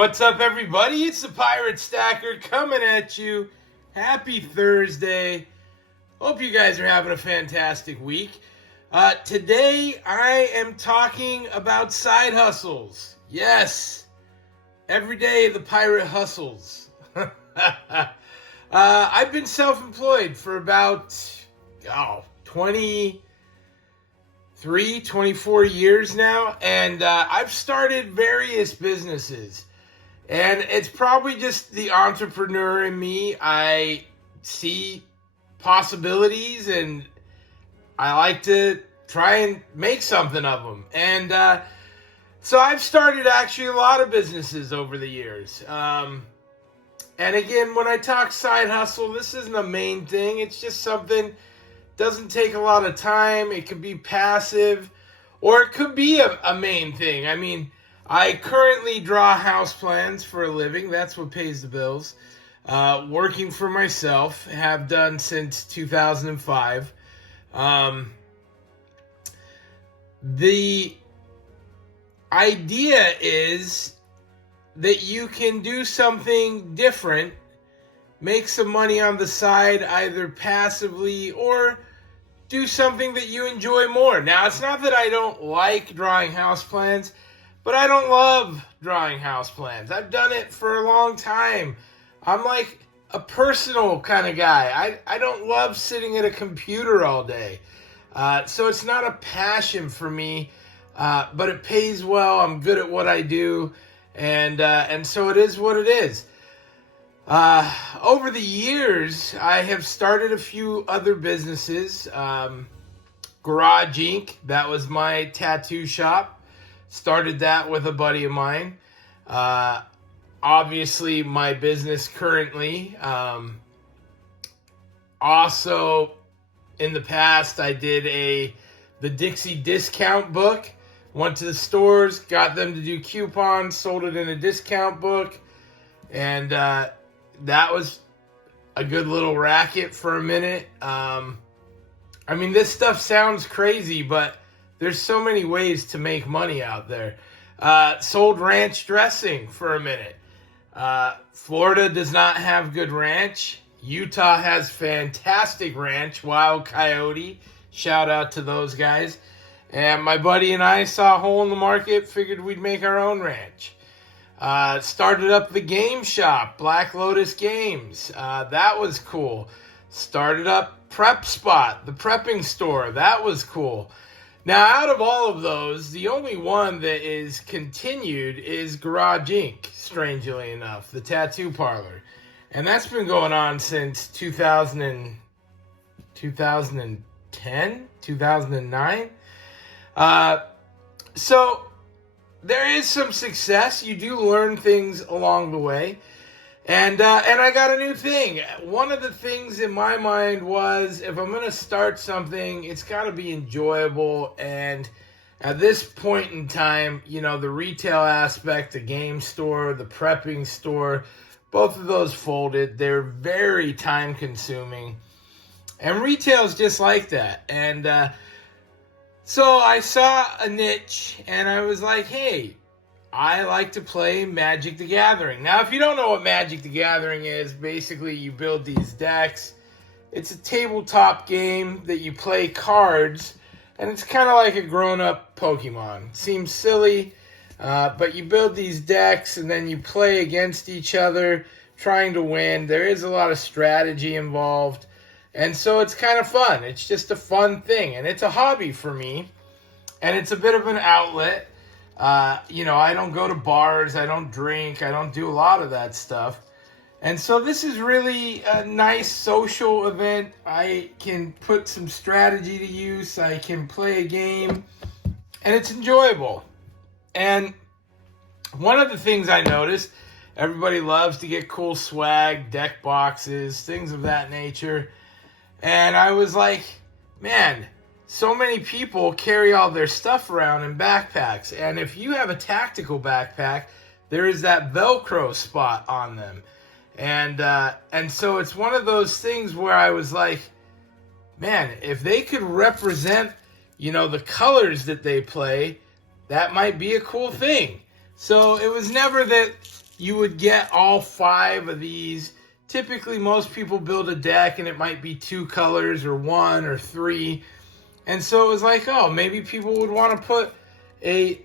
What's up, everybody? It's the Pirate Stacker coming at you. Happy Thursday. Hope you guys are having a fantastic week. Today, I am talking about side hustles. Yes, every day the pirate hustles. I've been self-employed for about 24 years now, and I've started various businesses. And it's probably just the entrepreneur in me. I see possibilities, and I like to try and make something of them. And so I've started actually a lot of businesses over the years. And again, when I talk side hustle, this isn't a main thing. It's just something doesn't take a lot of time. It could be passive, or it could be a main thing. I mean, I currently draw house plans for a living. That's what pays the bills. Working for myself, have done since 2005. The idea is that you can do something different, make some money on the side, either passively or do something that you enjoy more. Now, it's not that I don't like drawing house plans, but I don't love drawing house plans. I've done it for a long time. I'm like a personal kind of guy. I don't love sitting at a computer all day. So it's not a passion for me, but it pays well. I'm good at what I do, and so it is what it is. Over the years, I have started a few other businesses. Garage Inc., that was my tattoo shop. Started that with a buddy of mine. Obviously, my business currently. Also, in the past, I did the Dixie discount book. Went to the stores, got them to do coupons, sold it in a discount book. And that was a good little racket for a minute. I mean, this stuff sounds crazy, but there's so many ways to make money out there. Sold ranch dressing for a minute. Florida does not have good ranch. Utah has fantastic ranch. Wild Coyote. Shout out to those guys. And my buddy and I saw a hole in the market, figured we'd make our own ranch. Started up the game shop, Black Lotus Games. That was cool. Started up Prep Spot, the prepping store. That was cool. Now, out of all of those, the only one that is continued is Garage Inc., strangely enough, the tattoo parlor. And that's been going on since 2010, 2009. So there is some success. You do learn things along the way. And I got a new thing. One of the things in my mind was, if I'm going to start something, it's got to be enjoyable. And at this point in time, you know, the retail aspect, the game store, the prepping store, both of those folded. They're very time consuming. And retail is just like that. And so I saw a niche and I was like, hey, I like to play Magic the Gathering. Now, if you don't know what Magic the Gathering is, basically you build these decks. It's a tabletop game that you play cards, and it's kind of like a grown-up Pokemon. Seems silly, but you build these decks, and then you play against each other, trying to win. There is a lot of strategy involved, and so it's kind of fun. It's just a fun thing, and it's a hobby for me, and it's a bit of an outlet. You know, I don't go to bars, I don't drink, I don't do a lot of that stuff. And so this is really a nice social event. I can put some strategy to use, I can play a game, and it's enjoyable. And one of the things I noticed, everybody loves to get cool swag, deck boxes, things of that nature. And I was like, man, so many people carry all their stuff around in backpacks. And if you have a tactical backpack, there is that Velcro spot on them. And so it's one of those things where I was like, man, if they could represent, you know, the colors that they play, that might be a cool thing. So it was never that you would get all 5 of these. Typically, most people build a deck and it might be 2 colors or 1 or 3. And so it was like, oh, maybe people would want to put a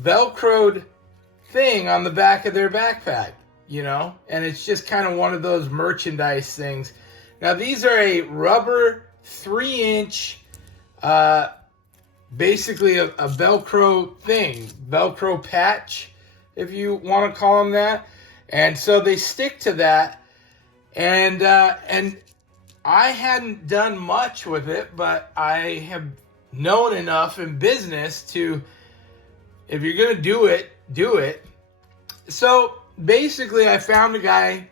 Velcroed thing on the back of their backpack, you know? And it's just kind of one of those merchandise things. Now, these are a rubber 3-inch, basically a Velcro thing, Velcro patch, if you want to call them that. And so they stick to that. And I hadn't done much with it, but I have known enough in business to, if you're going to do it, do it. So basically I found a guy,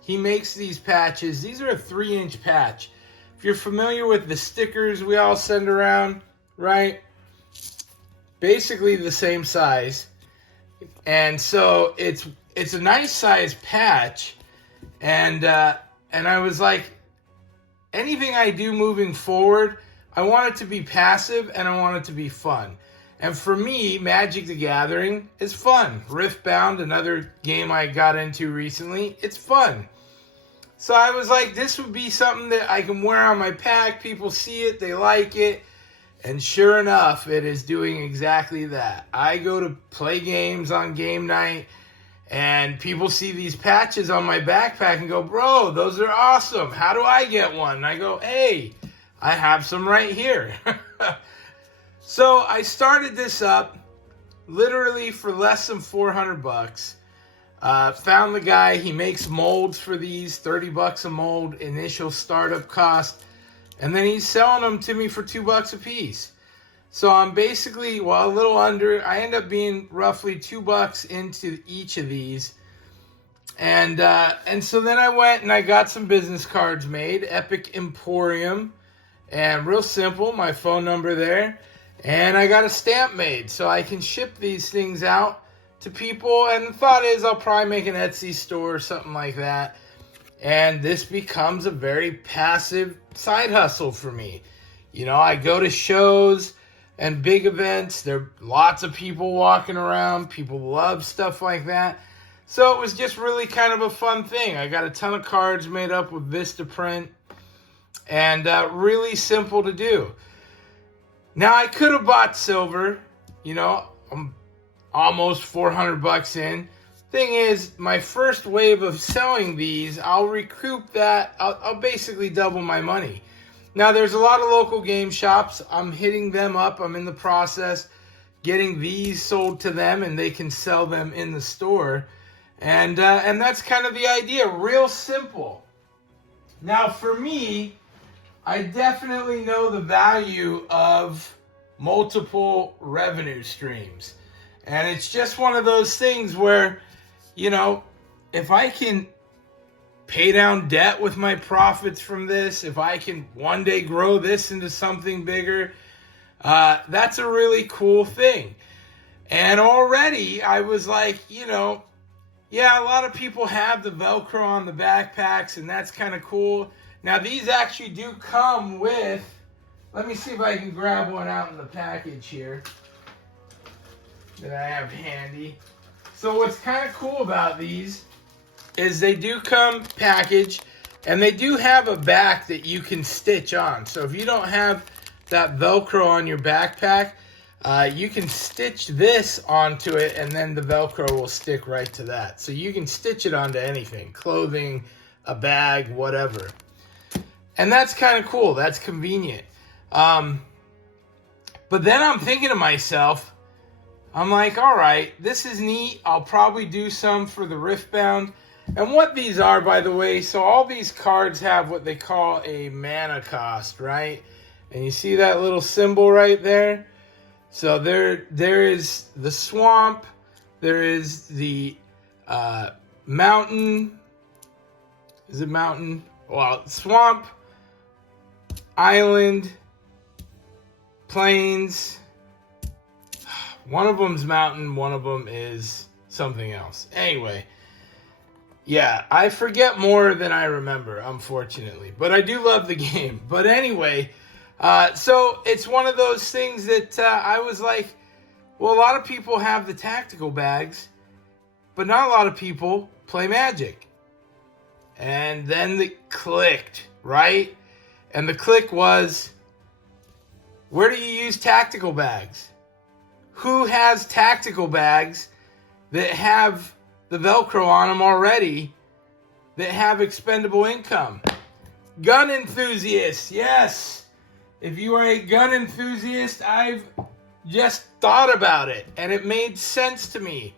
he makes these patches. These are a 3-inch patch. If you're familiar with the stickers we all send around, right? Basically the same size. And so it's a nice size patch. And I was like, anything I do moving forward, I want it to be passive and I want it to be fun. And for me, Magic the Gathering is fun. Riftbound, another game I got into recently, it's fun. So I was like, this would be something that I can wear on my pack. People see it, they like it. And sure enough, it is doing exactly that. I go to play games on game night, and people see these patches on my backpack and go, bro, those are awesome. How do I get one? And I go, hey, I have some right here. So I started this up literally for less than $400. Found the guy, he makes molds for these, $30 a mold, initial startup cost. And then he's selling them to me for $2 a piece. So I'm basically, well, a little under, I end up being roughly $2 into each of these. And so then I went and I got some business cards made, Epic Emporium, and real simple, my phone number there. And I got a stamp made so I can ship these things out to people. And the thought is I'll probably make an Etsy store or something like that. And this becomes a very passive side hustle for me. You know, I go to shows and big events. There are lots of people walking around. People love stuff like that. So it was just really kind of a fun thing. I got a ton of cards made up with Vistaprint. And really simple to do. Now, I could have bought silver. You know, I'm almost $400 in. Thing is, my first wave of selling these, I'll recoup that. I'll basically double my money. Now, there's a lot of local game shops. I'm hitting them up. I'm in the process getting these sold to them, and they can sell them in the store. And that's kind of the idea. Real simple. Now, for me, I definitely know the value of multiple revenue streams. And it's just one of those things where, you know, if I can pay down debt with my profits from this, if I can one day grow this into something bigger, that's a really cool thing. And already I was like, you know, yeah, a lot of people have the Velcro on the backpacks, and that's kind of cool. Now, these actually do come with, let me see if I can grab one out in the package here that I have handy. So what's kind of cool about these is they do come packaged, and they do have a back that you can stitch on. So if you don't have that Velcro on your backpack, you can stitch this onto it, and then the Velcro will stick right to that. So you can stitch it onto anything, clothing, a bag, whatever. And that's kind of cool. That's convenient. But then I'm thinking to myself, I'm like, all right, this is neat. I'll probably do some for the Riftbound. And what these are, by the way, so all these cards have what they call a mana cost, right? And you see that little symbol right there? So there is the swamp, there is the mountain. Is it mountain? Well, swamp, island, plains. One of them's mountain, one of them is something else. Anyway, yeah, I forget more than I remember, unfortunately. But I do love the game. But anyway, so it's one of those things that I was like, well, a lot of people have the tactical bags, but not a lot of people play Magic. And then it clicked, right? And the click was, where do you use tactical bags? Who has tactical bags that have the Velcro on them already, that have expendable income? Gun enthusiasts, yes. If you are a gun enthusiast, I've just thought about it, and it made sense to me.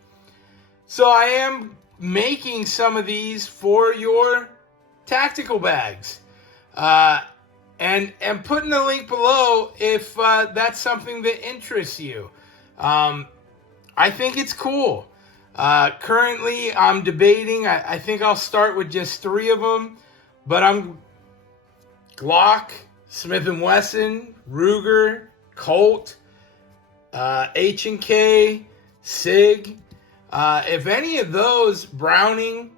So I am making some of these for your tactical bags. And putting the link below if that's something that interests you. I think it's cool. Currently, I'm debating. I think I'll start with just 3 of them. But I'm Glock, Smith & Wesson, Ruger, Colt, H&K, SIG. If any of those, Browning,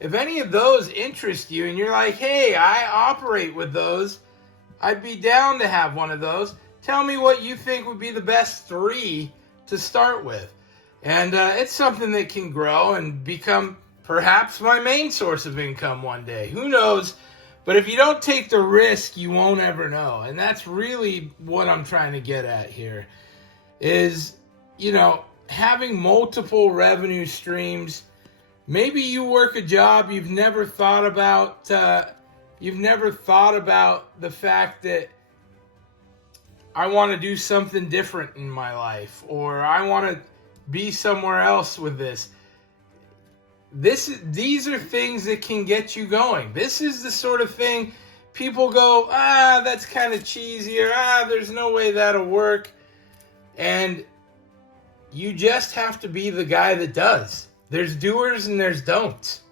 if any of those interest you and you're like, hey, I operate with those, I'd be down to have one of those. Tell me what you think would be the best 3 to start with. And it's something that can grow and become perhaps my main source of income one day. Who knows? But if you don't take the risk, you won't ever know. And that's really what I'm trying to get at here is, you know, having multiple revenue streams. Maybe you work a job you've never thought about. You've never thought about the fact that I want to do something different in my life, or I want to be somewhere else with this. These are things that can get you going. This is the sort of thing people go, that's kind of cheesy, or there's no way that'll work. And you just have to be the guy that does. There's doers and there's don'ts.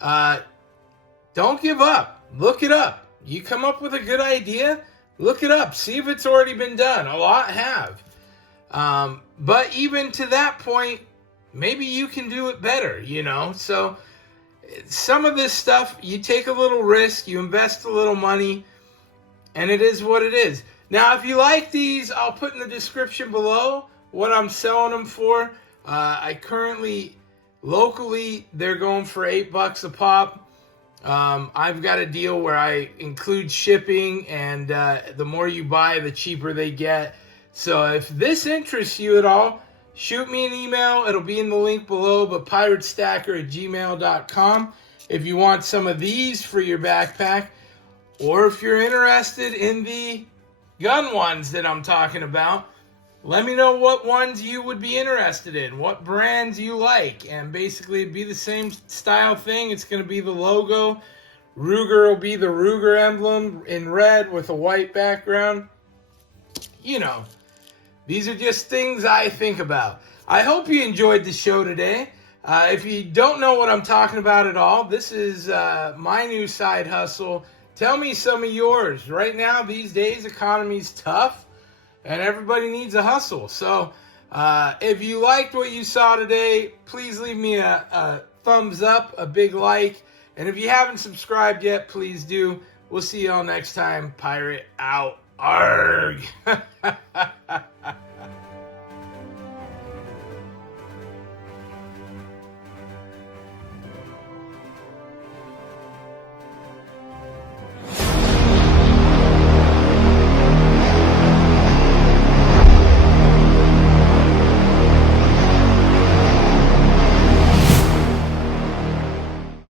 Don't give up. Look it up. You come up with a good idea, look it up. See if it's already been done. A lot have. But even to that point, maybe you can do it better, you know? So some of this stuff, you take a little risk, you invest a little money, and it is what it is. Now, if you like these, I'll put in the description below what I'm selling them for. I currently, locally, they're going for $8 a pop. I've got a deal where I include shipping, and the more you buy, the cheaper they get. So if this interests you at all, shoot me an email. It'll be in the link below, but piratestacker@gmail.com if you want some of these for your backpack, or if you're interested in the gun ones that I'm talking about. Let me know what ones you would be interested in, what brands you like, and basically it'd be the same style thing. It's going to be the logo. Ruger will be the Ruger emblem in red with a white background. You know, these are just things I think about. I hope you enjoyed the show today. If you don't know what I'm talking about at all, this is my new side hustle. Tell me some of yours. Right now, these days, economy's tough. And everybody needs a hustle. So if you liked what you saw today, please leave me a thumbs up, a big like. And if you haven't subscribed yet, please do. We'll see y'all next time. Pirate out. Arg.